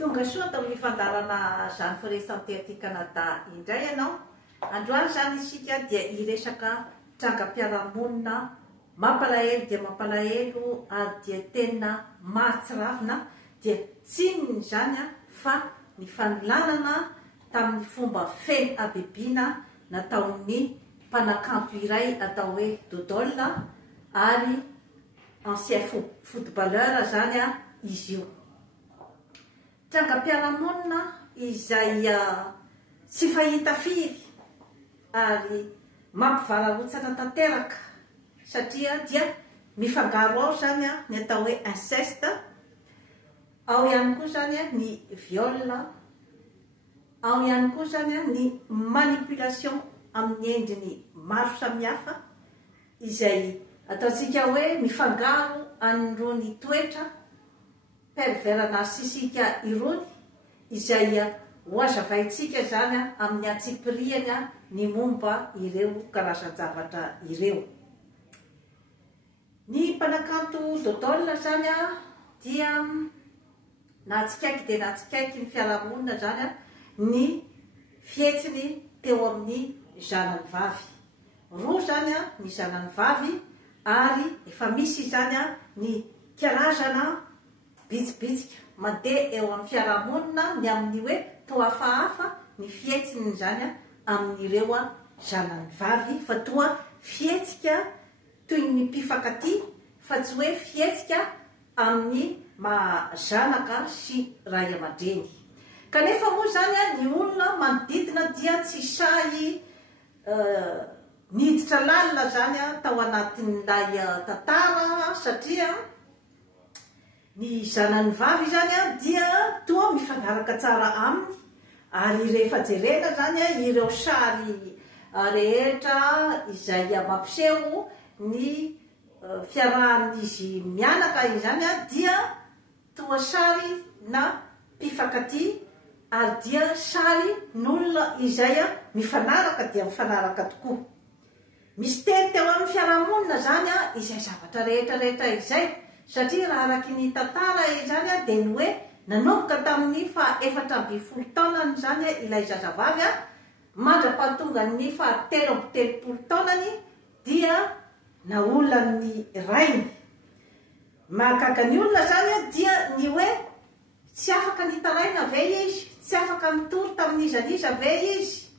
Tonga soa tamin'ny fandarana zany firesantety Kanada indray ianao. Androany zany isika dia hiresaka trangam-piarahamonina mampalahelo dia mampalahelo ary dia tena mahatsiravina dia tsinony zany fa ny fanolanana tamin'ny fomba feno abebiana nataon'ny mpanakanto iray atao hoe Dodol ary ancien footballeur zany izy io. Trangam-piarahamonina izay tsy fahita firy ary mampivarahontsana tanteraka satria dia mifangaro ao zany ny atao hoe inceste, ao ihany koa zany ny viol, ao ihany koa zany ny manipulation amin'ny endriny maro samihafa izay ataontsika hoe mifangaro anirony toetra pervers narcissika irony izay hoazavaintsika zany amin'ny atsipiriany ny momba ireo karazan-javatra ireo. Ny mpanakanto Dodol zany dia natsikaiky dia natsikaiky ny fiarahamonina zany ny fietsiny teo amin'ny zanany vavy. Roa zany ny zanany vavy ary efa misy zany ny karazana bitsibitsika mandeha eo amin'ny fiarahamonina ny amin'ny hoe toa hafahafa ny fietsiny zany amin'ireo zanany vavy fa toa fietsika toy ny mpifankatia fa tsy hoe fietsika amin'ny zanaka sy ray aman-dreny. Kanefa moa zany ny olona manodidina dia tsy sahy niditra lalina zany tao anatin'ilay tantara satria ny zanany vavy zany dia toa mifanaraka tsara aminy ary rehefa jerena zany ireo sary rehetra izay mampiseho ny fiarahan'izy mianaka izany dia toa sary na mpifankatia ary dia sary n'olona izay mifanaraka dia mifanaraka tokoa. Misy teny teo amin'ny fiarahamonina zany izay zavatra rehetrarehetra izay satria raha araky ny tantara izany dia ny hoe nanomboka tamin'ny fa-4 taonany zany ilay zazavavy mandra-pahatonga ny fa-13 taonany dia naolan'ny rainy. Mahagaga ny olona zany dia ny hoe tsy afaka nitaraina ve izy, tsy afaka nitory tamin'izaniza ve izy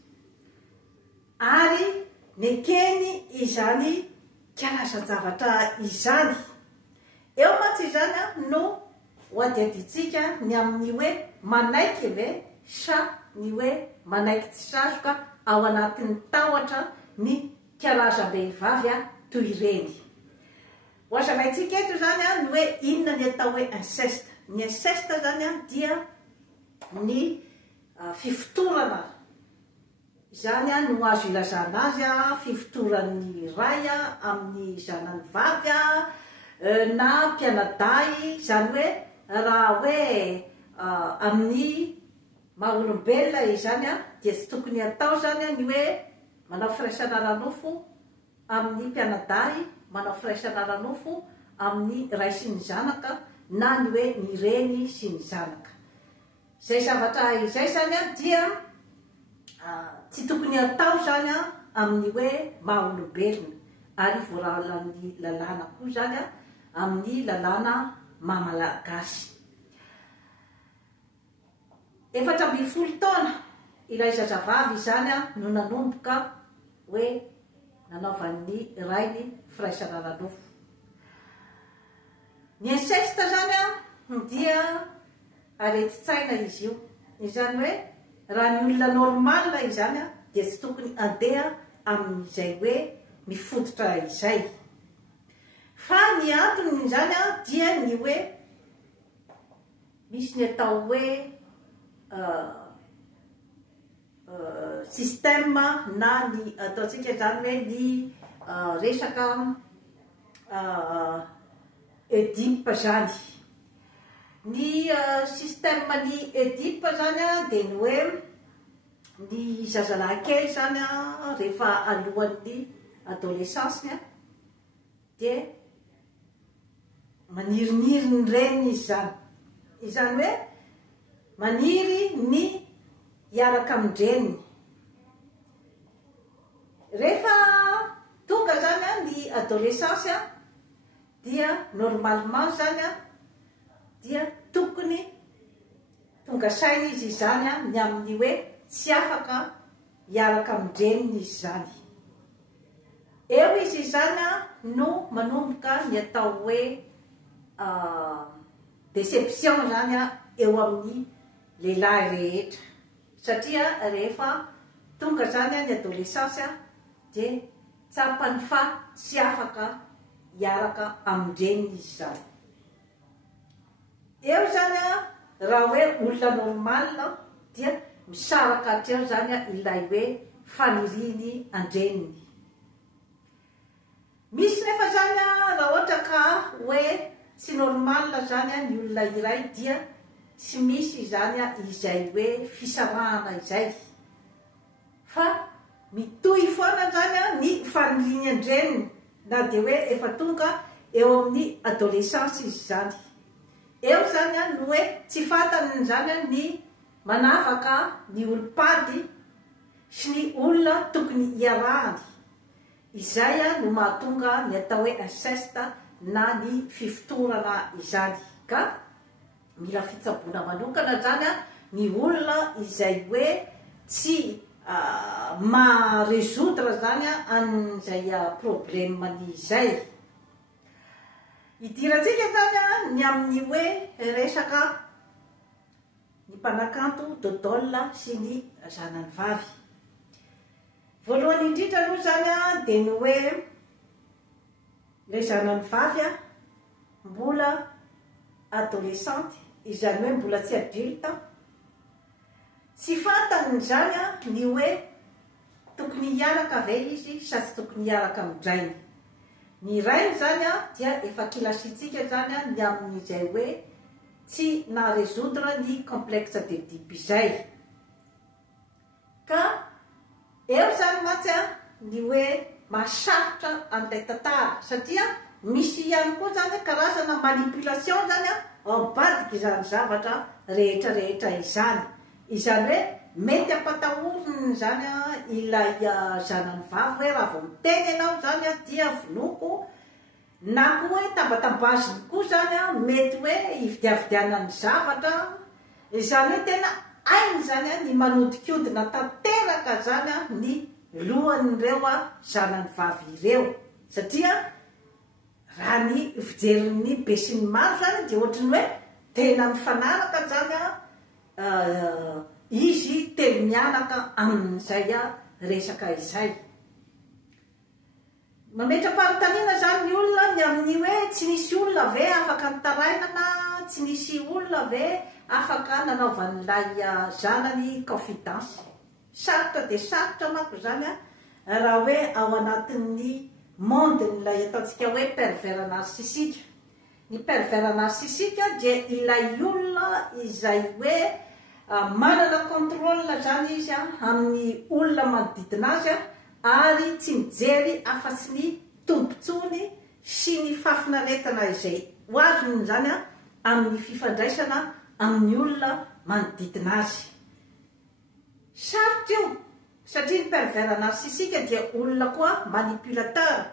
ary nekeny izany karazan-javatra izany. Eo mantsy izany no hoadiaditsika ny amin'ny hoe manaiky ve sa ny hoe manaiky tsy sazoka ao anatin'ny tahotra ny karazam-behivavy toy ireny. Hoazavaintsika eto zany ny hoe inona ny atao hoe inceste. Ny inceste zany dia ny fifotorana zany no azo ilazana azy fifotoran'ny ray amin'ny zanany vavy na mpianaday zany hoe raha hoe amin'ny maha-olombelona izany dia tsy tokony atao zany ny hoe manao firaisana ranofo amin'ny mpianaday, manao firaisana ranofo amin'ny ray sy ny zanaka na ny hoe ny reny sy ny zanaka. Zay zavatra izay zany dia tsy tokony atao zany amin'ny hoe maha-olombelona ary voaralan'ny lalàna koa zany amin'ny lalàna maha-malagasy. 14 taona ilay zazavavy zany no nanomboka hoe nanaovan'ny rainy firaisana ranofo. Ny inceste zany dia areti-tsaina izy io. Izany hoe raha ny olona normal izany dia tsy tokony andeha amin'izay hoe mifototra izay. Fa ny antony zany dia ny hoe misy ny atao hoe système na ny ataontsika zany hoe ny resaka Oedipe zany. Ny système ny Oedipe zany dia ny hoe ny zazalahy kely zany rehefa alohan'ny adolescence dia maniriniry ny reniny izy zany. Izany hoe maniry ny hiaraka amindreniny. Rehefa tonga zany a ny adolescence a dia normalement zany a dia tokony tonga saina izy zany a ny amin'ny hoe tsy afaka hiaraka amindreniny izy zany. Eo izy zany a no manomboka ny atao hoe déception zany a eo amin'ny lehilahy rehetra, satria rehefa tonga zany a ny adolescence a de tsapany fa tsy afaka hiaraka amindreniny izy zany. Eo zany a raha hoe olona normal dia misaraka hatreo zany a ilay hoe faniriny andreniny. Misy nefa zany a raha ohatra ka hoe tsy normal zany a ny olona iray dia tsy misy zany a izay hoe fisarahana izay, fa mitohy foana zany a ny faniriny andreniny, na de hoe efa tonga eo amin'ny adolescence izy zany. Eo zany a no hoe tsy fantany zany a ny manavaka ny olom-pady sy ny olona tokony hiarahany. Izay a no mahatonga ny atao hoe inceste na ny fifotorana izany. Ka mila fitsaboana manokana zany a ny olona izay hoe tsy ma-résoudre zany a an'izay problème-ny izay. Idirantsika zany a ny amin'ny hoe resaka ny mpanakanto dodôle sy ny zanany vavy. Voalohany indrindra aloha zany a de ny hoe le zanany vavy a mbola adolescente, izany hoe mbola tsy adulte, tsy fantany zany a ny hoe tokony hiaraka ve izy sa tsy tokony hiaraka amindrainy. Ny rainy zany a dia efa kilasitsika zany a ny amin'izay hoe tsy na résoudre ny complexe d'Oedipe izay. Ka eo zany matsy a ny hoe mahasarotra an'ilay tantara, satria misy ihany koa zany karazana manipulation zany a ao ambadiky izany zavatra rehetrarehetra izany. Izany hoe mety ampatahoriny zany a ilay zanany vavy hoe raha vao miteny ianao zany a dia vonoko, na koa hoe tambatambaziny koa zany a mety hoe hividiavidianany zavatra. Izany hoe tena ainy zany a ny manodikodina tanteraka zany a ny lohan'ireo a zanany vavy ireo, satria raha ny fijerin'ny be sy ny maro zany de ohatrany hoe tena mifanaraka zany a izy telo mianaka amin'izay a resaka izay. Mametra-panontaniana zany ny olona ny amin'ny hoe tsy nisy olona ve afaka nitaraina, na tsy nisy olona ve afaka nanaovan'ilay zanany confidence. Sarotra de sarotra manko zany a raha hoe ao anatin'ny monde n'ilay ataontsika hoe pervers narcissique. Ny pervers narcissique dia ilay olona izay hoe manana contrôle zany izy a amin'ny olona manodidina azy a, ary tsy mijery afa-tsy ny tompontsony sy ny fafinaretana izay ho azony zany a amin'ny fifandraisana amin'ny olona manodidina azy. Sarotra io, satria ny pervers narcissique dia olona koa manipulateur,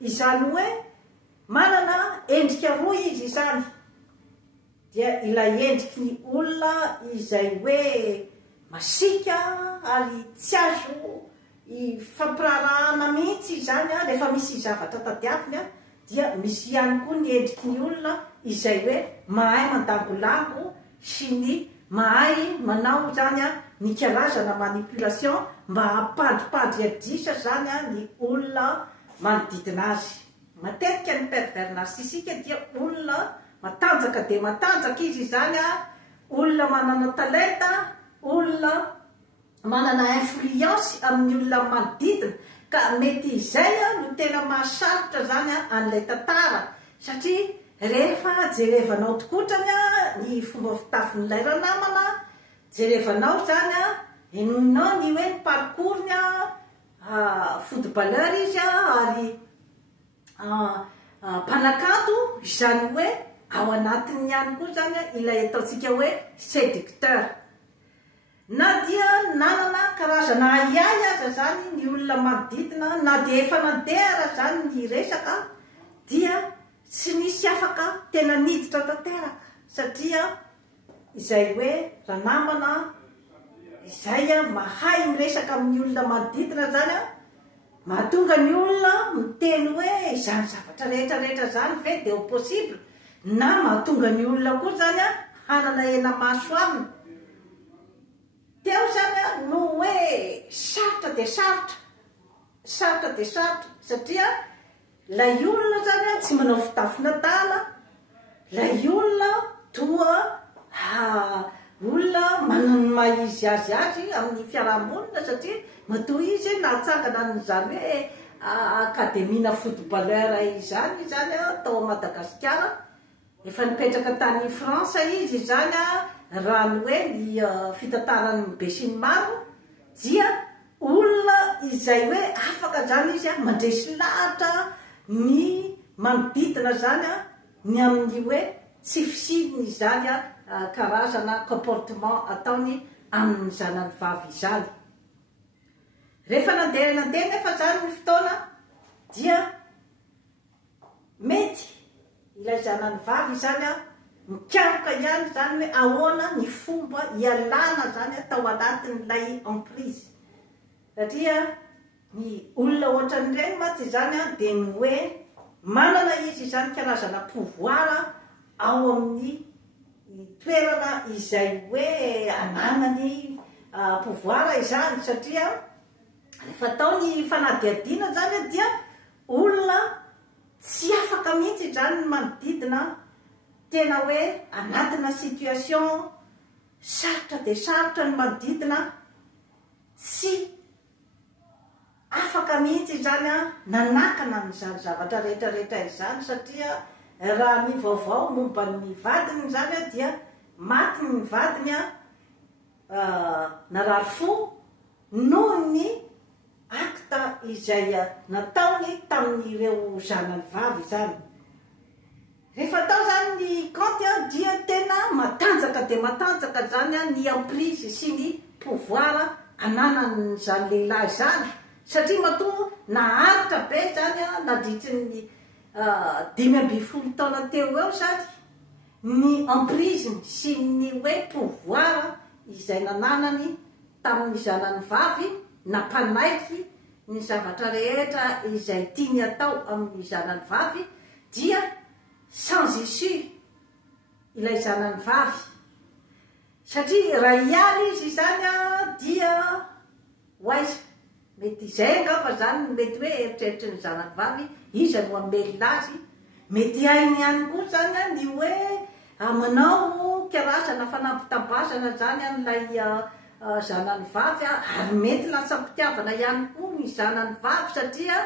izany hoe manana endrika roa izy zany. Dia ilay endriky ny olona izay hoe masika ary tsy azo ifampirarahana mihitsy zany a rehefa misy zavatra tadiaviny a, dia misy ihany koa ny endriky ny olona izay hoe mahay mandangolango sy ny mahay manao zany a ny karazana manipulation mba hampadripadry adisa zany a ny olona manodidina azy. Matetika ny pervers narcissique dia olona matanjaka de matanjaka izy zany a, olona manana talenta, olona manana influence amin'ny olona manodidina, ka mety izay a no tena mahasarotra zany a an'ilay tantara, satria rehefa jerevanao tokotrany a ny fomba fitafin'ilay ranamana, jerevanao zany a enoninao ny hoe ny parcours-ny a footballeur izy a, ary mpanakanto, izany hoe ao anatiny ihany koa zany ilay ataontsika hoe séducteur na dia nanana karazana aiay aza zany ny olona manodidina na dia efa nandehara zany ny resaka dia tsy nisy afaka tena niditra tanteraka satria izay hoe raha namana izay mahay miresaka amin'ny olona manodidina zany mahatonga ny olona miteny hoe izany zavatra rehetrarehetra zany ve dia au possible na mahatonga ny olona koa zany hanana ena maso aminy teo zany no hoe sarotra dia sarotra satria lay olona zany tsy manao fitafina tala lay olona toa olona manany maizy azy amin'ny fiarahamonina satria matoa izy nahatsangana n'izany hoe akademina footballeur izany tao Madagasikara efa nipetraka tany Fransa izy zany raha ny hoe ny fitantarany be sy ny maro dia olona izay hoe afaka zany izy mandresy lahatra ny manodidina zany ny amin'ny hoe tsy fisininy zany karazana comportement ataony amin'ny zanany vavy izany rehefa nandeha nefa zany ny fotoana dia mety ilay zanany vavy zany mikaroka ihany zany hoe ahoana ny fomba ialana zany tao anatin'ilay emprise satria ny olona ohatran'ireny maty zany dia ny hoe manana izy zany karazana pouvoir ao amin'ny toerana izay hoe ananany pouvoir izany satria rehefa tao ny fanadihadiana zany dia olona tsy afaka mihitsy zany ny manodidina tena hoe anatina situation sarotra dia sarotra ny manodidina tsy afaka mihitsy zany nanakana n'izany zavatra rehetrarehetra izany satria raha ny vaovao momba ny vadiny zany dia maty ny vadiny narary fo noho ny acte izay nataony tamin'ireo zanany vavy zany rehefa tao zany ny compte dia tena matanjaka dia matanjaka zany ny emprise sy ny pouvoir ananany zany lehilahy zany satria matoa naharitra be zany nadritry ny 15 taona teo eo zany ny emprise sy ny hoe pouvoir izay nananany tamin'ny zanany vavy nampanaiky ny zavatra rehetra izay tiany atao amin'ny zanany vavy dia sans issue ilay zanany vavy satria raha hialy izy zany dia hoaiza mety izay angamba zany mety hoe eritreritry ny zanany vavy izy no amelona azy mety hainy ihany koa zany ny hoe manao karazana fanampitabazana zany an'ilay zanany vavy ary mety lasa mpitiavana ihany koa ny zanany vavy satria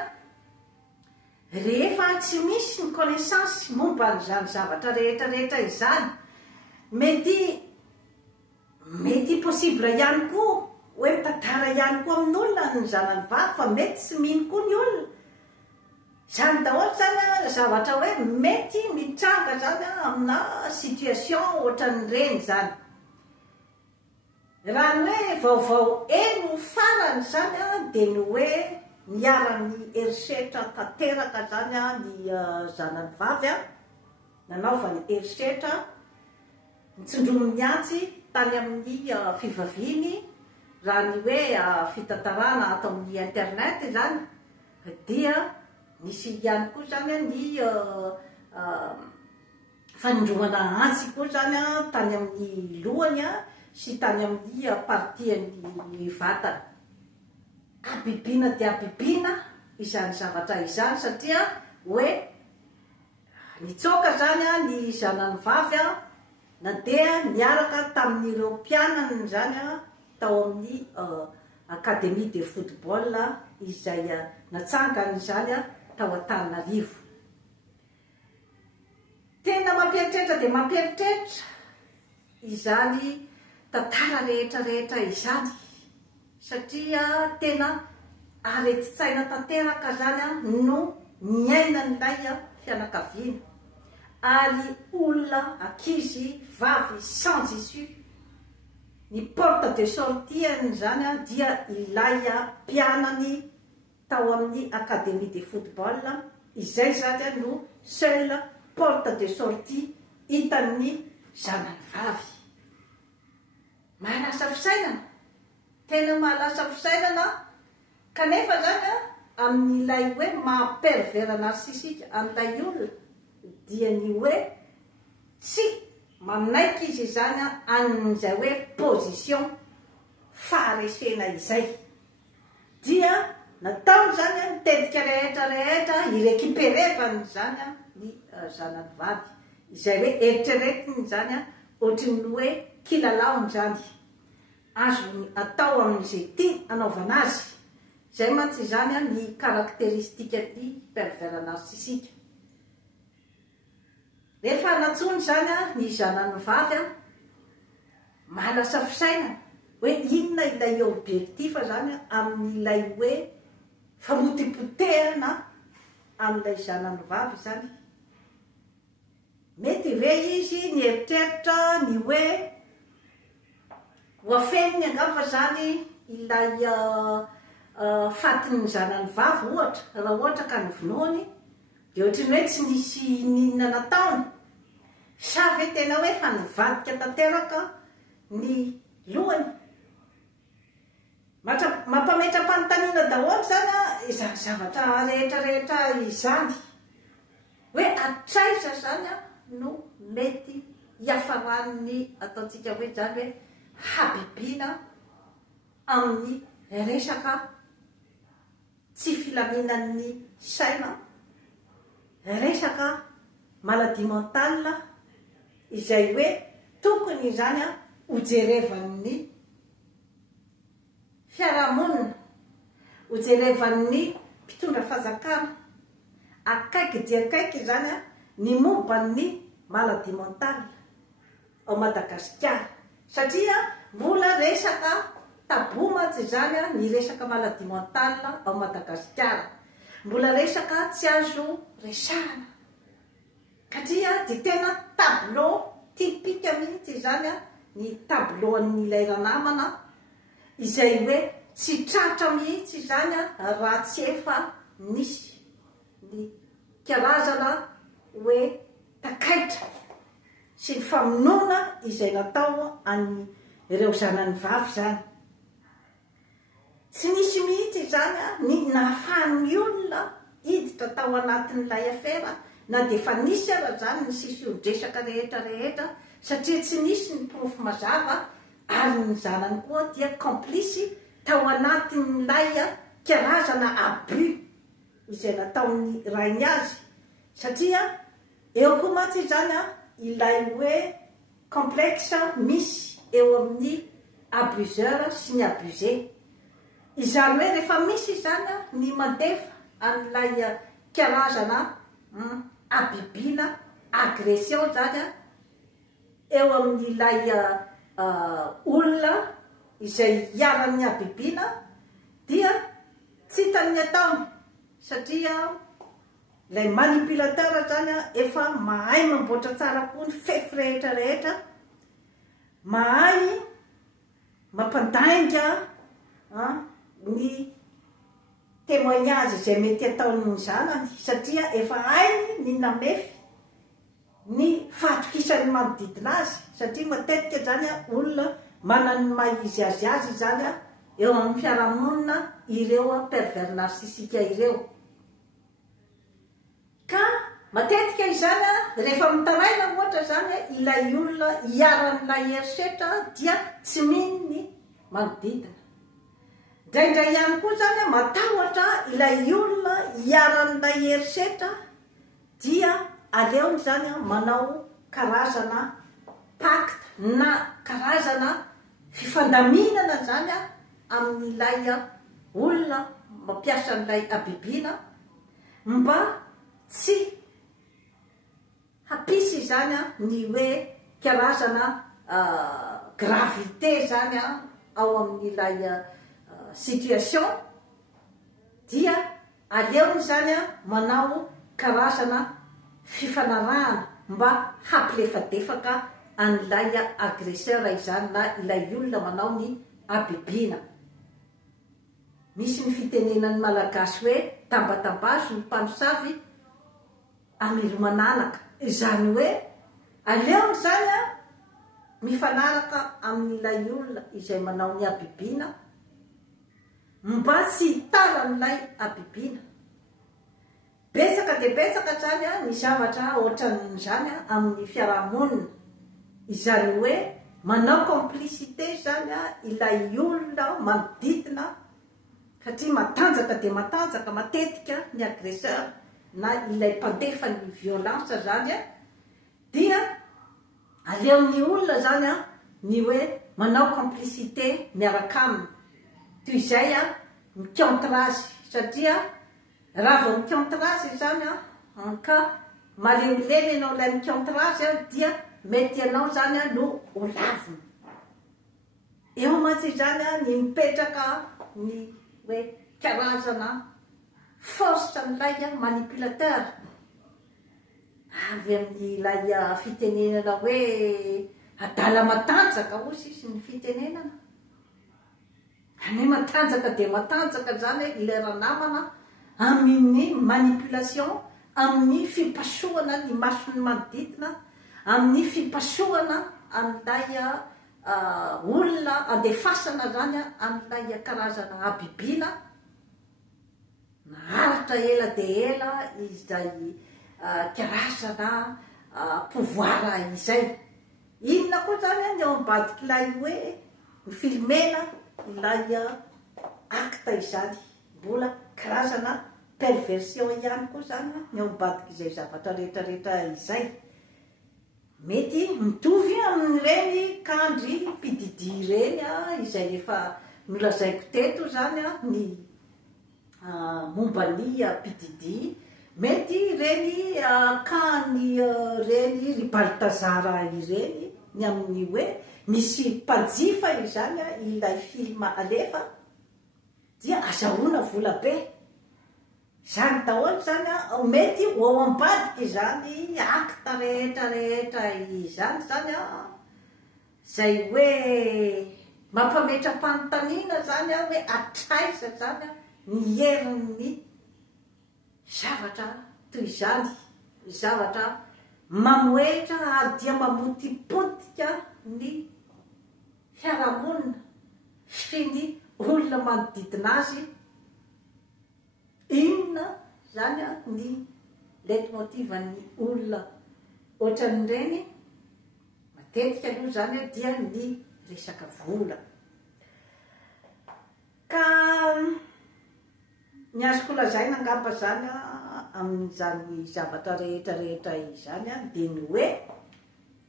rehefa tsy misy ny connaissance momba n'izany zavatra rehetrarehetra izany mety possible ihany koa hoe mitantara ihany koa amin'olona ny zanany vavy fa mety tsy mino koa ny olona zany daholo zany zavatra hoe mety mitranga zany amina situation ohatran'ireny zany raha ny hoe vaovao eno farany zany dia ny hoe miara-ny erisetra tanteraka zany ny zanany vavy nanaovany erisetra nitsindrominy antsy tany amin'ny fivaviny raha ny hoe fitantarana atao amin'ny internet zany dia nisy ihany koa zany ny fanindroana antsy koa zany tany amin'ny lohany sy tany amin'ny partiany vatana abibina dia abibina izany zavatra izany satria hoe nitsoka zany ny zanany vavy nandeha niaraka tamin'ireo mpianany zany tao amin'ny académie de football izay natsangany zany tao Antananarivo tena mampieritreritra dia mampieritreritra izany tantara rehetrarehetra izany satria tena areti-tsaina tanteraka zany no niaina n'ilay fianakaviana ary olona akizy vavy sans issue. Ny porte de sortie zany a dia ilay mpianany tao amin'ny académie de football, izay zany no seul porte de sortie hitan'ny zanany vavy. Mahalasa fisainana, tena mahalasa fisainana, kanefa zany amin'ilay hoe maha-pervers narcissisque amin'ilay olona dia ny hoe tsy manaiky izy zany amin'izay hoe position faharesena izay, dia natao zany mitetika rehetra irekiperevany zany ny zanany vavy, izay hoe eritreretiny zany ohatriny hoe kilalaony zany, azony atao amin'izay tia anaovana azy. Zay mantsy zany ny caractéristique ny pervers narcissisque. Rehefa natsony zany ny zanany vavy mahalasa fisainana hoe inona ilay objectif zany amin'ilay hoe famotipotehana amin'ilay zanany vavy zany. Mety ve izy ny eritreritra ny hoe hoafeniny angamba zany ilay fatiny zanany vavy ohatra, raha ohatra ka nyvonoany dia ohatriny hoe tsy nisy ninona nataony, sa ve tena hoe fa nivadika tanteraka ny lohany. Mampametra-panontaniana daholo zany izany zavatra rehetrarehetra izany, hoe atraiza zany no mety hiafaran'ny ataontsika hoe zany hoe habibiana amin'ny resaka tsy filaminan'ny saina, resaka maladie mentale, izay hoe tokony zany hojerevan'ny fiarahamonina, hojerevan'ny mpitondra fazakana, akaiky dia akaiky zany ny momban'ny maladie mentale ao Madagasikara, satria mbola resaka tabou mantsy zany ny resaka maladie mentale ao Madagasikara, mbola resaka tsy azo resahana, satria dia tena tableau typique mihitsy zany ny tableau an'ilay ranamana, izay hoe tsy tratra mihitsy zany raha tsy efa nisy ny karazana hoe takaitra sy ny famonoana izay natao any ireo zanany vavy zany. Tsy nisy mihitsy zany ny nahafahan'ny olona hiditra tao anatin'ilay afera, na dia efa nisy ara zany ny sisy ondresaka rehetrarehetra, satria tsy nisy ny profo mazava, ary ny zanany koa dia complice tao anatin'ilay karazana abus izay nataon'ny rainy azy, satria eo koa mantsy zany ilay hoe complexe misy eo amin'ny abuseur sy ny abusé. Izany hoe rehefa misy zany ny mandefa amin'ilay karazana abibiana, agression zany eo amin'ilay olona izay hiaran'ny abibiana, dia tsy hitan'ny ataony, satria ilay manipulateur zany efa mahay mamboatra tsara koa ny fefy rehetrarehetra, mahay mampandainga ny témoignage izay mety ataon'ny zanany, satria efa hainy ny namefy ny fahatokisany manodidina azy, satria matetika zany olona manany maizy azy zany eo amin'ny fiarahamonina ireo pervers narcissisque ireo. Ka matetika izany rehefa mitaraina ohatra zany ilay olona hiaran'ilay herisetra dia tsy mino ny manodidina. Indraindray ihany koa zany matahotra ilay olona hiaran'ilay herisetra dia aleony zany manao karazana pacte na karazana fifandaminana zany amin'ilay olona mampiasa an'ilay abibiana, mba tsy hapisy zany ny hoe karazana gravité zany ao amin'ilay situation, dia aleony zany manao karazana fifanarahana mba hampilefadefaka an'ilay agresseur izany na ilay olona manao ny abibiana. Misy ny fitenenany malagasy hoe tambatambazo ny mpanosavy amiromananaka, izany hoe aleony zany mifanaraka amin'ilay olona izay manao ny abibiana mba tsy hitala n'ilay abibiana. Betsaka dia betsaka zany ny zavatra ohatran'izany amin'ny fiarahamonina, izany hoe manao complicité zany ilay olona manodidina, satria matanjaka dia matanjaka matetika ny agresseur na ilay mpandefa ny violence zany dia aleon'ny olona zany ny hoe manao complicité miaraka aminy, toy izay mikontrazy, satria raha vao mikontrazy zany ka maleolely ianao ilay mikontrazy dia mety ianao zany no ho lavina. Eo mantsy zany ny mipetraka ny hoe karazana force n'ilay manipulateur. Avy amin'ilay fitenenana hoe adala matanjaka ozy izy ny fitenenana. Ane matanjaka dia matanjaka zany ilay ranamana amin'ny manipulation, amin'ny fipasohana ny mason'ny manodidina, amin'ny fipasohana an'ilay olona andefasana zany an'ilay karazana abibiana. Naharitra ela dia ela izay karazana pouvoir izay. Inona koa zany ny ao ambadik'ilay hoe filmena ilay acte izany, mbola karazana perversion ihany koa zany ny ao ambadika izay zavatra rehetrarehetra izay. Mety mitovy amin'ireny kandry pididi ireny izay efa nolazaiko teto zany ny momba ny pididi. Mety ireny kany reny ry Baltazara ireny ny amin'ny hoe misy mpanjifa izany ilay film alefa dia azahoana vola be. Zany daholo zany mety ho ao ambadika izany acte rehetrarehetra izany zany zay hoe mampametra-panontaniana zany hoe atraiza zany ny herin'ny zavatra toy izany, zavatra mamoetra ary dia mamotipotika ny fiarahamonina sy ny olona manodidina azy. Inona zany ny leitmotiv ny olona ohatran'ireny matetika aloha zany dia ny resaka vola. Ka ny azoko lazaina angamba zany amin'izany zavatra rehetrarehetra izany dia ny hoe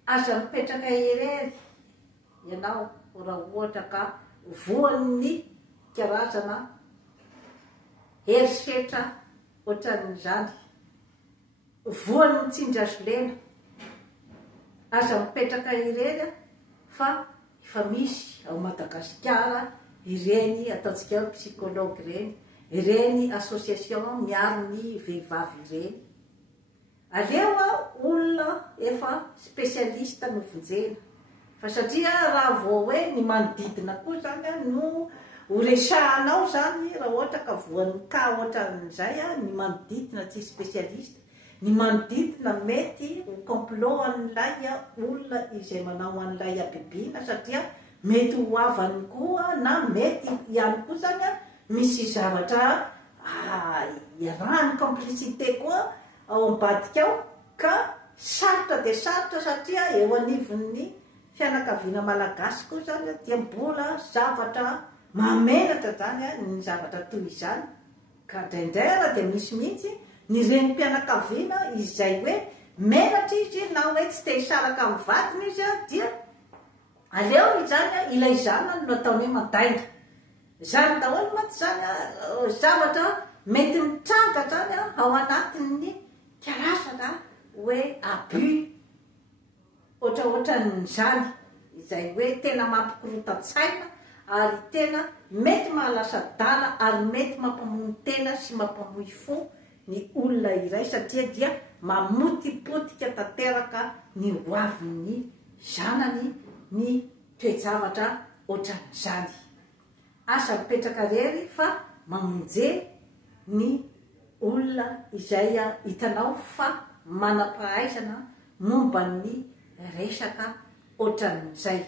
aza mipetraka irery ianao raha ohatra ka voan'ny karazana herisetra ohatran'izany, voan'ny mitsindrazo lena. Aza mipetraka irery fa efa misy ao Madagasikara ireny ataontsika hoe psychologue ireny, ireny association miaro ny vehivavy ireny. Aleo olona efa spesialista no vonjena, fa satria raha vao hoe ny manodidina koa zany no horesahanao zany raha ohatra ka voan'ny ka ohatran'izay ny manodidina tsy spesialista, ny manodidina mety ho complot an'ilay olona izay manao an'ilay abibiana, satria mety ho avany koa na mety ihany koa zany misy zavatra iarahany complicité koa ao ambadika ao, ka sarotra dia sarotra satria eo anivon'ny fianakaviana malagasy koa zany dia mbola zavatra mamenatra zany ny zavatra toy izany. Ka indraindray raha dia misy mihitsy ny renim-pianakaviana izay hoe menatra izy na hoe tsy te hisaraka amin'ny vatiny izy dia aleony zany ilay zanany no ataony hoe mandainga. Zany daholo mantsy zany zavatra mety mitranga zany ao anatin'ny karazana hoe abus ohatraohatran'izany, izay hoe tena mampikorotan-tsaina ary tena mety mahalasa dala ary mety mampamono tena sy mampamoy fo ny olona iray, satria dia mamotipotika tanteraka ny hoavin'ny zanany ny toejavatra ohatran'izany. Asa mipetraka rery fa mamonje ny olona izay hitanao fa manam-pahaizana momba ny resaka ohatran'izay.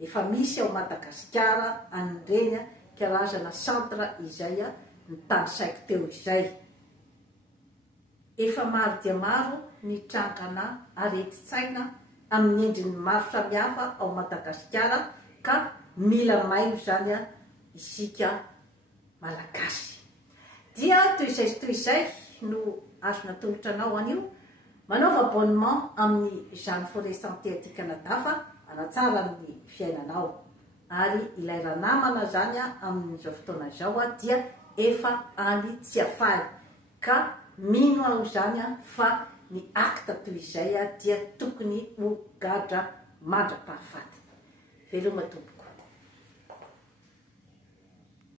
Efa misy ao Madagasikara an'ireny karazana centre izay ny tany saiko teo izay. Efa maro dia maro ny trangana areti-tsaina amin'ny endriny maro samihafa ao Madagasikara ka mila maino zany isika malagasy. Dia toy izay no azona tongotra anao anio, manaova abonnement amin'ny Jeanne Forêt Santé aty Canada fa hanatsara ny fiainanao. Ary ilay raha namana zany amin'izao fotoana izao dia efa any tsy afahy, ka mino aho zany fa ny acte toy izay dia tokony ho gadra mandra-pahafaty. Veloma tompo.